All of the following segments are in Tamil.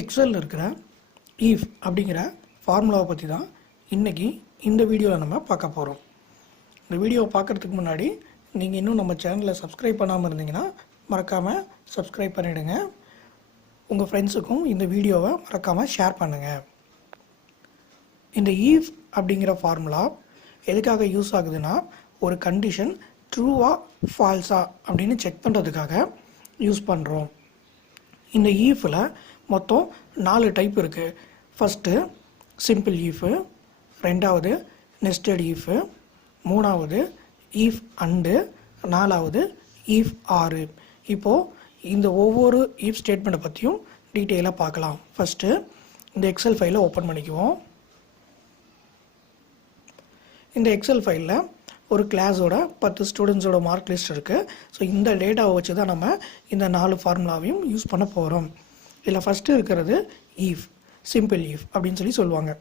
எக்ஸலில் இருக்கிற ஈஃப் அப்படிங்கிற ஃபார்முலாவை பற்றி தான் இன்றைக்கி இந்த வீடியோவில் நம்ம பார்க்க போகிறோம். இந்த வீடியோவை பார்க்குறதுக்கு முன்னாடி நீங்கள் இன்னும் நம்ம சேனலை சப்ஸ்கிரைப் பண்ணாமல் இருந்தீங்கன்னா மறக்காமல் சப்ஸ்கிரைப் பண்ணிவிடுங்க. உங்கள் ஃப்ரெண்ட்ஸுக்கும் இந்த வீடியோவை மறக்காமல் ஷேர் பண்ணுங்கள். இந்த ஈஃப் அப்படிங்கிற ஃபார்முலா எதுக்காக யூஸ் ஆகுதுன்னா, ஒரு கண்டிஷன் ட்ரூவா ஃபால்ஸா அப்படின்னு செக் பண்ணுறதுக்காக யூஸ் பண்ணுறோம். இந்த ஈஃபில் மொத்தம் 4 டைப் இருக்குது. ஃபஸ்ட்டு சிம்பிள் ஈஃபு, ரெண்டாவது நெஸ்டட் ஈஃபு, மூணாவது ஈஃப் அண்டு, நாலாவது ஈஃப் ஆறு. இப்போது இந்த ஒவ்வொரு ஈஃப் ஸ்டேட்மெண்ட்டை பற்றியும் டீட்டெயிலாக பார்க்கலாம். ஃபஸ்ட்டு இந்த எக்ஸல் ஃபைலை ஓப்பன் பண்ணிக்குவோம். இந்த எக்ஸல் ஃபைலில் ஒரு கிளாஸோட 10 ஸ்டூடெண்ட்ஸோட மார்க் லிஸ்ட் இருக்குது. ஸோ இந்த டேட்டாவை வச்சு தான் நம்ம இந்த 4 ஃபார்முலாவையும் யூஸ் பண்ண போகிறோம். இதில் ஃபஸ்ட்டு இருக்கிறது ஈஃப், சிம்பிள் ஈஃப் அப்படின்னு சொல்லுவாங்க.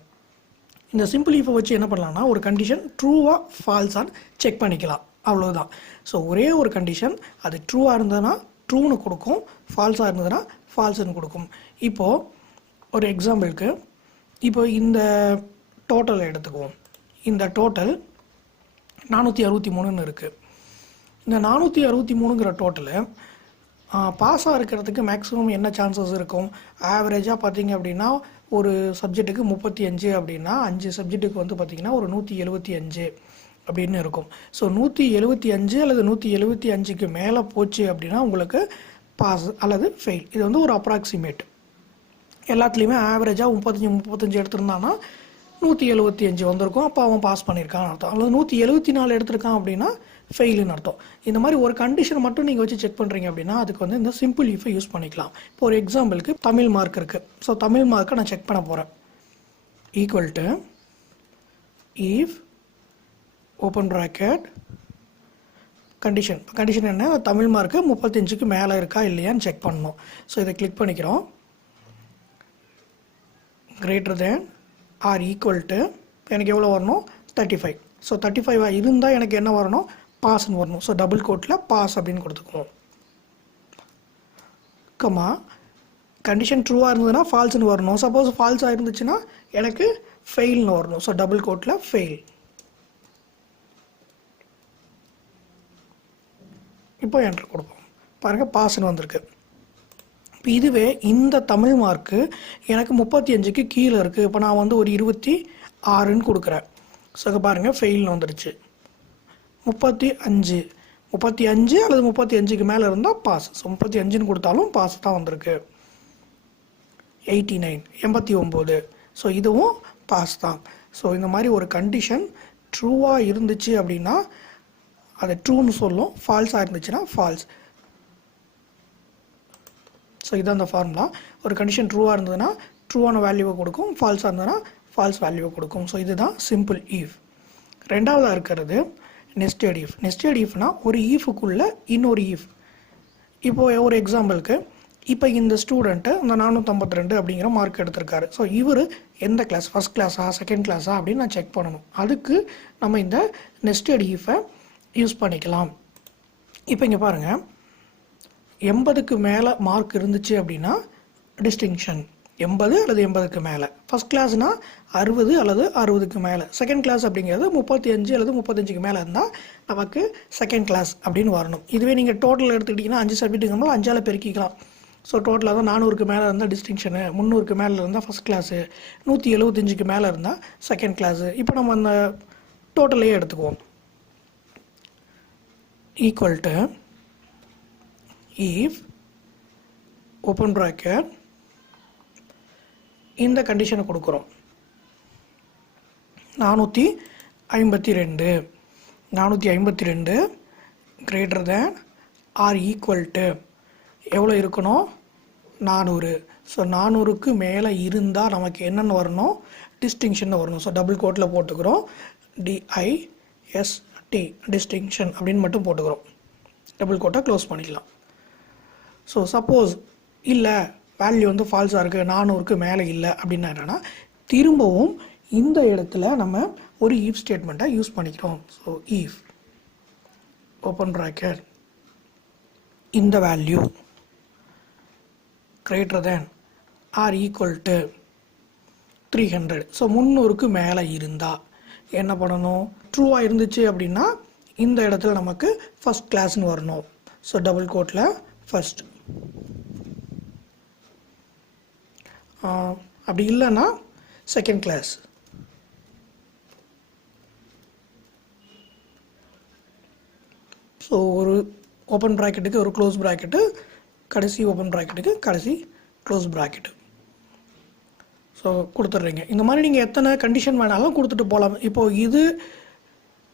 இந்த சிம்பிள் ஈஃபை வச்சு என்ன பண்ணலாம்னா, ஒரு கண்டிஷன் ட்ரூவாக ஃபால்ஸான்னு செக் பண்ணிக்கலாம், அவ்வளோதான். ஸோ ஒரே ஒரு கண்டிஷன் அது ட்ரூவாக இருந்ததுன்னா ட்ரூன்னு கொடுக்கும், ஃபால்ஸாக இருந்ததுன்னா ஃபால்ஸுன்னு கொடுக்கும். இப்போது ஒரு எக்ஸாம்பிளுக்கு இப்போ இந்த டோட்டலை எடுத்துக்குவோம். இந்த டோட்டல் 463ன்னு இருக்குது. இந்த 463ங்கிற டோட்டலு பாஸாக இருக்கிறதுக்கு மேக்ஸிமம் என்ன சான்சஸ் இருக்கும்? ஆவரேஜாக பார்த்திங்க அப்படின்னா ஒரு சப்ஜெக்ட்டுக்கு 35 அப்படின்னா 5 சப்ஜெக்ட்டுக்கு வந்து பார்த்திங்கன்னா ஒரு 175 அப்படின்னு இருக்கும். ஸோ 175 அல்லது 175க்கு மேலே போச்சு அப்படின்னா உங்களுக்கு பாஸ் அல்லது ஃபெயில். இது வந்து ஒரு அப்ராக்சிமேட். எல்லாத்துலேயுமே ஆவரேஜாக 35 எடுத்திருந்தான்னா 175 வந்திருக்கும், அப்போ அவன் பாஸ் பண்ணியிருக்கான்னு அர்த்தம். அல்லது 174 எடுத்திருக்கான் அப்படின்னா ஃபெயிலுன்னு அர்த்தம். இந்த மாதிரி ஒரு கண்டிஷன் மட்டும் நீங்கள் வச்சு செக் பண்ணுறீங்க அப்படின்னா அதுக்கு வந்து இந்த சிம்பிள் ஈஃபை யூஸ் பண்ணிக்கலாம். இப்போ ஒரு எக்ஸாம்பிளுக்கு தமிழ் மார்க் இருக்குது. ஸோ தமிழ் மார்க்கை நான் செக் பண்ண போகிறேன். Equal to if open bracket condition என்ன, தமிழ் மார்க்கு 35க்கு மேலே இருக்கா இல்லையான்னு செக் பண்ணணும். ஸோ இதை கிளிக் பண்ணிக்கிறோம். Greater than or equal to எனக்கு எவ்வளோ வரணும், 35. ஸோ 35 இருந்தால் எனக்கு என்ன வரணும், பாஸ்ன்னு வரணும். ஸோ டபுள் கோட்டில் பாஸ் அப்படின்னு கொடுத்துக்குவோம். கம்மா கண்டிஷன் ட்ரூவாக இருந்ததுன்னா ஃபால்ஸ்ன்னு வரணும். சப்போஸ் ஃபால்ஸாக இருந்துச்சுன்னா எனக்கு ஃபெயில்னு வரணும். ஸோ டபுள் கோட்டில் ஃபெயில். இப்போ என்ட்ரு கொடுப்போம். பாருங்கள் பாஸ்ன்னு வந்திருக்கு. இப்போ இதுவே இந்த தமிழ் மார்க்கு எனக்கு 35க்கு கீழே இருக்குது. இப்போ நான் வந்து ஒரு 26ன்னு கொடுக்குறேன். ஸோ பாருங்கள் ஃபெயில்னு வந்துடுச்சு. 35 அல்லது 35க்கு மேலே இருந்தால் பாஸ். ஸோ 35ன்னு கொடுத்தாலும் பாஸ் தான் வந்திருக்கு. 89. ஸோ இதுவும் பாஸ் தான். ஸோ இந்த மாதிரி ஒரு கண்டிஷன் ட்ரூவாக இருந்துச்சு அப்படின்னா அது ட்ரூன்னு சொல்லும், ஃபால்ஸாக இருந்துச்சுன்னா ஃபால்ஸ். ஸோ இதுதான் அந்த ஃபார்முலா. ஒரு கண்டிஷன் ட்ரூவாக இருந்ததுன்னா ட்ரூவான வேல்யூவை கொடுக்கும், ஃபால்ஸாக இருந்ததுன்னா ஃபால்ஸ் வேல்யூவை கொடுக்கும். ஸோ இதுதான் சிம்பிள் ஈஃப். ரெண்டாவதாக இருக்கிறது நெஸ்டட் ஈஃப். நெஸ்டட் ஈஃப்னா ஒரு ஈஃபுக்குள்ளே இன்னொரு ஈஃப். இப்போது ஒரு எக்ஸாம்பிளுக்கு இப்போ இந்த ஸ்டூடெண்ட்டு இந்த 452 அப்படிங்கிற மார்க் எடுத்திருக்காரு. ஸோ இவர் எந்த கிளாஸ், ஃபஸ்ட் கிளாஸா செகண்ட் கிளாஸா அப்படின்னு நான் செக் பண்ணணும். அதுக்கு நம்ம இந்த நெஸ்டட் ஈஃபை யூஸ் பண்ணிக்கலாம். இப்போ இங்கே பாருங்கள், 80க்கு மேலே மார்க் இருந்துச்சு அப்படின்னா டிஸ்டிங்ஷன் 80 அல்லது 80க்கு மேலே. ஃபஸ்ட் கிளாஸ்னால் 60 அல்லது 60க்கு மேலே. செகண்ட் கிளாஸ் அப்படிங்கிறது 35 அல்லது 35க்கு மேலே இருந்தால் நமக்கு செகண்ட் கிளாஸ் அப்படின்னு வரணும். இதுவே நீங்கள் டோட்டல் எடுத்துக்கிட்டிங்கன்னா 5 சப்ஜெக்ட்டுக்கு 5ஆல் பெருக்கிக்கலாம். ஸோ டோட்டலாக தான் 400க்கு மேலே இருந்தால் டிஸ்டிங்ஷனு, 300க்கு மேலே இருந்தால் ஃபஸ்ட் கிளாஸு, 175க்கு மேலே இருந்தால் செகண்ட் கிளாஸு. இப்போ நம்ம அந்த டோட்டலையே எடுத்துக்குவோம். Equal to if open bracket இந்த கண்டிஷனை கொடுக்குறோம். 452 greater than or equal to எவ்வளோ இருக்கணும், 400. ஸோ 400க்கு மேலே இருந்தால் நமக்கு என்னென்னு வரணும், டிஸ்டிங்ஷன் வரணும். ஸோ டபுள் கோட்டில் போட்டுக்கிறோம், DIST டிஸ்டிங்ஷன் அப்படின்னு மட்டும் போட்டுக்கிறோம். டபுள் கோட்டை க்ளோஸ் பண்ணிக்கலாம். ஸோ சப்போஸ் இல்லை வேல்யூ வந்து ஃபால்ஸாக இருக்குது, 400க்கு மேலே இல்லை அப்படின்னா என்னென்னா திரும்பவும் இந்த இடத்துல நம்ம ஒரு ஈஃப் ஸ்டேட்மெண்ட்டை யூஸ் பண்ணிக்கிறோம். ஸோ ஈஃப் ஓப்பன் ப்ராக்கெட் இந்த value greater than or equal to 300. So 300க்கு மேலே இருந்தால் என்ன பண்ணணும்? ட்ரூவாக இருந்துச்சு அப்படின்னா இந்த இடத்துல நமக்கு ஃபஸ்ட் கிளாஸ்னு வரணும். ஸோ டபுள் கோட்டில் ஃபஸ்ட். அப்படி இல்லைன்னா செகண்ட் கிளாஸ். ஸோ ஒரு ஓப்பன் ப்ராக்கெட்டுக்கு ஒரு க்ளோஸ் ப்ராக்கெட்டு, கடைசி ஓப்பன் ப்ராக்கெட்டுக்கு கடைசி க்ளோஸ் ப்ராக்கெட்டு. ஸோ கொடுத்துட்றீங்க. இந்த மாதிரி நீங்கள் எத்தனை கண்டிஷன் வேணாலும் கொடுத்துட்டு போகலாம். இப்போது இது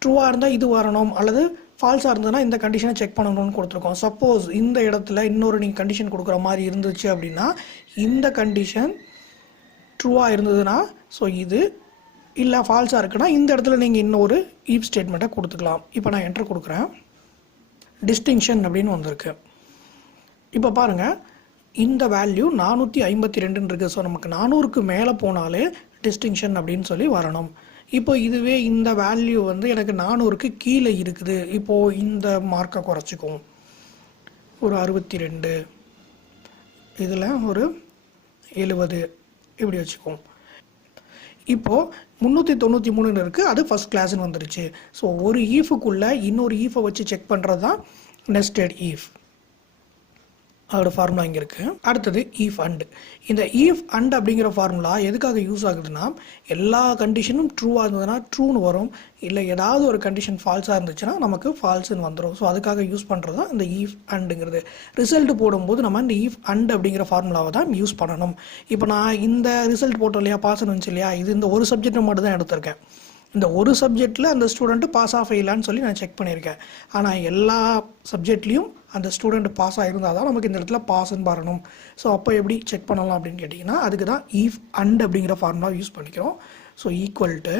ட்ரூவாக இருந்தால் இது வரணும், அல்லது ஃபால்ஸாக இருந்ததுன்னா இந்த கண்டிஷனை செக் பண்ணணும்னு கொடுத்துருக்கோம். சப்போஸ் இந்த இடத்துல இன்னொரு நீங்கள் கண்டிஷன் கொடுக்குற மாதிரி இருந்துச்சு அப்படின்னா இந்த கண்டிஷன் ட்ரூவாக இருந்ததுன்னா ஸோ இது, இல்லை ஃபால்ஸாக இருக்குன்னா இந்த இடத்துல நீங்கள் இன்னொரு ஈஃப் ஸ்டேட்மெண்ட்டை கொடுத்துக்கலாம். இப்போ நான் என்டர் கொடுக்குறேன். டிஸ்டிங்ஷன் அப்படின்னு வந்திருக்கு. இப்போ பாருங்கள், இந்த வேல்யூ 452 இருக்குது. ஸோ நமக்கு 400க்கு மேலே போனாலே டிஸ்டிங்ஷன் அப்படின்னு சொல்லி வரணும். இப்போ இதுவே இந்த வேல்யூ வந்து எனக்கு 400க்கு கீழே இருக்குது. இப்போது இந்த மார்க்கை குறைச்சிக்கும். ஒரு 62, இதில் ஒரு 70 இப்படி வச்சுக்குவோம். இப்போது 393 இருக்குது. அது ஃபஸ்ட் கிளாஸ்ன்னு வந்துருச்சு. ஸோ ஒரு ஈஃபுக்குள்ளே இன்னொரு ஈஃபை வச்சு செக் பண்ணுறது தான் நெஸ்டட் ஈஃப். அதோட ஃபார்முலா இங்கே இருக்குது. அடுத்தது ஈஃப் அண்ட். இந்த ஈஃப் அண்ட் அப்படிங்கிற ஃபார்முலா எதுக்காக யூஸ் ஆகுதுன்னா, எல்லா கண்டிஷனும் ட்ரூவாக இருந்ததுன்னா ட்ரூன்னு வரும், இல்லை ஏதாவது ஒரு கண்டிஷன் ஃபால்ஸாக இருந்துச்சுன்னா நமக்கு ஃபால்ஸுன்னு வந்துடும். ஸோ அதுக்காக யூஸ் பண்ணுறது தான் இந்த ஈஃப் அண்டுங்கிறது. ரிசல்ட் போடும்போது நம்ம இந்த ஈஃப் அண்ட் அப்படிங்கிற ஃபார்முலாவை தான் யூஸ் பண்ணணும். இப்போ நான் இந்த ரிசல்ட் போட்டோம் இல்லையா, பாஸ்ன்னு வந்துச்சு இல்லையா, இது இந்த ஒரு சப்ஜெக்ட் மட்டும் தான் எடுத்திருக்கேன். இந்த ஒரு சப்ஜெக்டில் அந்த ஸ்டூடெண்ட்டு பாஸ் ஆஃப் ஆகலான்னு சொல்லி நான் செக் பண்ணியிருக்கேன். ஆனால் எல்லா சப்ஜெக்ட்லேயும் அந்த ஸ்டூடெண்ட் பாஸ் ஆகிருந்தால் தான் நமக்கு இந்த இடத்துல பாஸ்ன்னு வரணும். ஸோ அப்போ எப்படி செக் பண்ணலாம் அப்படின்னு கேட்டிங்கன்னா, அதுக்கு தான் ஈஃப் அண்ட் அப்படிங்கிற ஃபார்முலா யூஸ் பண்ணிக்கிறோம். So equal to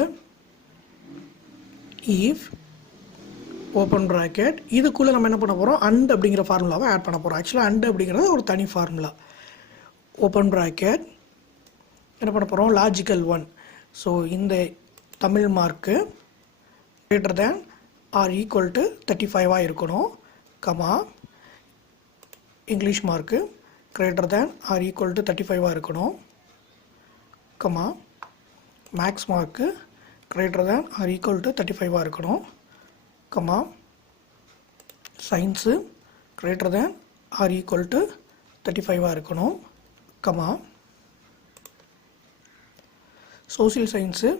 if open bracket, இதுக்குள்ளே நம்ம என்ன பண்ண போகிறோம், அண்ட் அப்படிங்கிற ஃபார்முலாவை ஆட் பண்ண போகிறோம். ஆக்சுவலாக அண்ட் அப்படிங்கிறது ஒரு தனி ஃபார்முலா. ஓப்பன் ப்ராக்கெட் என்ன பண்ண போகிறோம், லாஜிக்கல் 1. ஸோ இந்த Tamil mark greater than or equal to 35 இருக்கணும், comma English mark greater than or equal to 35 இருக்கணும், comma maths mark greater than or equal to 35 இருக்கணும், comma science greater than or equal to 35 இருக்கணும், comma social science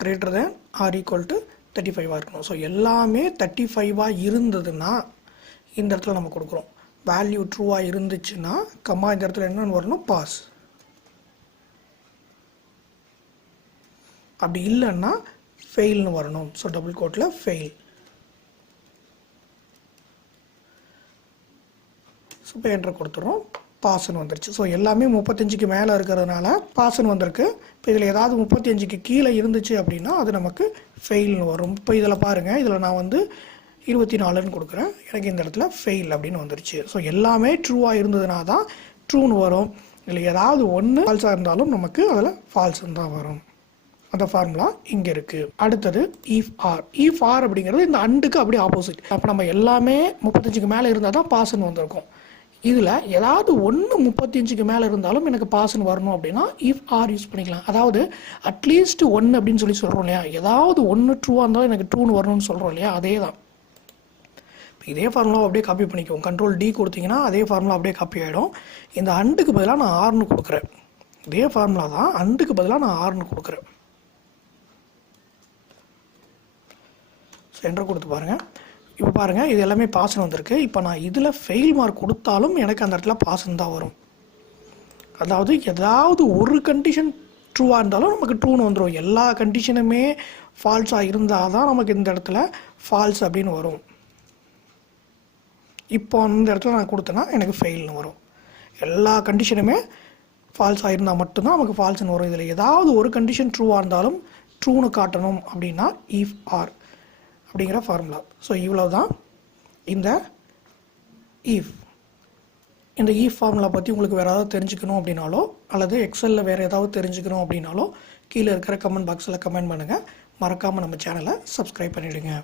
greater than or equal to 35 இருக்கணும். ஸோ எல்லாமே 35 இருந்ததுன்னா இந்த இடத்துல நம்ம கொடுக்குறோம். வேல்யூ ட்ரூவாக இருந்துச்சுன்னா கம்மா இந்த இடத்துல என்னென்னு வரணும், பாஸ். அப்படி இல்லைன்னா ஃபெயில்னு வரணும். ஸோ டபுள் கோட்டில் ஃபெயில். ஸோ இப்போ என்டர் கொடுத்துறோம், பாஸ்ன்னு வந்துருச்சு. ஸோ எல்லாமே 35க்கு மேலே இருக்கிறதுனால பாஸ்ன்னு வந்திருக்கு. இப்போ இதில் ஏதாவது 35க்கு கீழே இருந்துச்சு அப்படின்னா அது நமக்கு ஃபெயில்னு வரும். இப்போ இதில் பாருங்கள், இதில் நான் வந்து 24ன்னு கொடுக்குறேன், எனக்கு இந்த இடத்துல ஃபெயில் அப்படின்னு வந்துருச்சு. ஸோ எல்லாமே ட்ரூவாக இருந்ததுனா தான் ட்ரூன்னு வரும். இல்லை ஏதாவது ஒன்று ஃபால்ஸாக இருந்தாலும் நமக்கு அதில் ஃபால்ஸ்ன்னு தான் வரும். அந்த ஃபார்முலா இங்கே இருக்குது. அடுத்தது ஈஃப் ஆர். ஈஃப் ஆர் அப்படிங்கிறது இந்த அண்டுக்கு அப்படியே ஆப்போசிட். அப்போ நம்ம எல்லாமே 35க்கு மேலே இருந்தால் தான் பாஸ்ன்னு வந்திருக்கும். இதில் ஏதாவது ஒன்று 35க்கு மேலே இருந்தாலும் எனக்கு பாஸ்ன்னு வரணும் அப்படின்னா இஃப் ஆர் யூஸ் பண்ணிக்கலாம். அதாவது அட்லீஸ்ட் 1 அப்படின்னு சொல்லி சொல்கிறோம் இல்லையா, ஏதாவது ஒன்று ட்ரூவாக இருந்தாலும் எனக்கு ட்ரூன்னு வரணும்னு சொல்கிறோம் இல்லையா, அதே தான். இதே ஃபார்முலா அப்படியே காப்பி பண்ணிக்குவோம். கண்ட்ரோல் டி கொடுத்தீங்கன்னா அதே ஃபார்முலா அப்படியே காப்பி ஆகிடும். இந்த அண்டுக்கு பதிலாக நான் ஆர்னு கொடுக்குறேன். இதே ஃபார்முலா தான், அண்டுக்கு பதிலாக நான் ஆர்னு கொடுக்குறேன். சென்டர் கொடுத்து பாருங்கள். இப்போ பாருங்கள், இது எல்லாமே பாஸ்ன்னு வந்திருக்கு. இப்போ நான் இதில் ஃபெயில் மார்க் கொடுத்தாலும் எனக்கு அந்த இடத்துல பாஸ்ன்னு தான் வரும். அதாவது ஏதாவது ஒரு கண்டிஷன் ட்ரூவாக இருந்தாலும் நமக்கு ட்ரூன்னு வந்துடும். எல்லா கண்டிஷனுமே ஃபால்ஸாக இருந்தால் தான் நமக்கு இந்த இடத்துல ஃபால்ஸ் அப்படின்னு வரும். இப்போ அந்த இடத்துல நான் கொடுத்தேன்னா எனக்கு ஃபெயில்னு வரும். எல்லா கண்டிஷனுமே ஃபால்ஸாக இருந்தால் மட்டும்தான் நமக்கு ஃபால்ஸ்ன்னு வரும். இதில் ஏதாவது ஒரு கண்டிஷன் ட்ரூவாக இருந்தாலும் ட்ரூன்னு காட்டணும் அப்படின்னா ஈஃப் ஆர் அப்படிங்கிற ஃபார்முலா. ஸோ இவ்வளோ தான் இந்த ஈஃப். இந்த ஈஃப் ஃபார்முலா பற்றி உங்களுக்கு வேறு ஏதாவது தெரிஞ்சுக்கணும் அப்படின்னாலோ அல்லது எக்ஸலில் வேறு ஏதாவது தெரிஞ்சுக்கணும் அப்படின்னாலோ கீழே இருக்கிற கமெண்ட் பாக்ஸில் கமெண்ட் பண்ணுங்கள். மறக்காமல் நம்ம சேனலை சப்ஸ்கிரைப் பண்ணிவிடுங்க.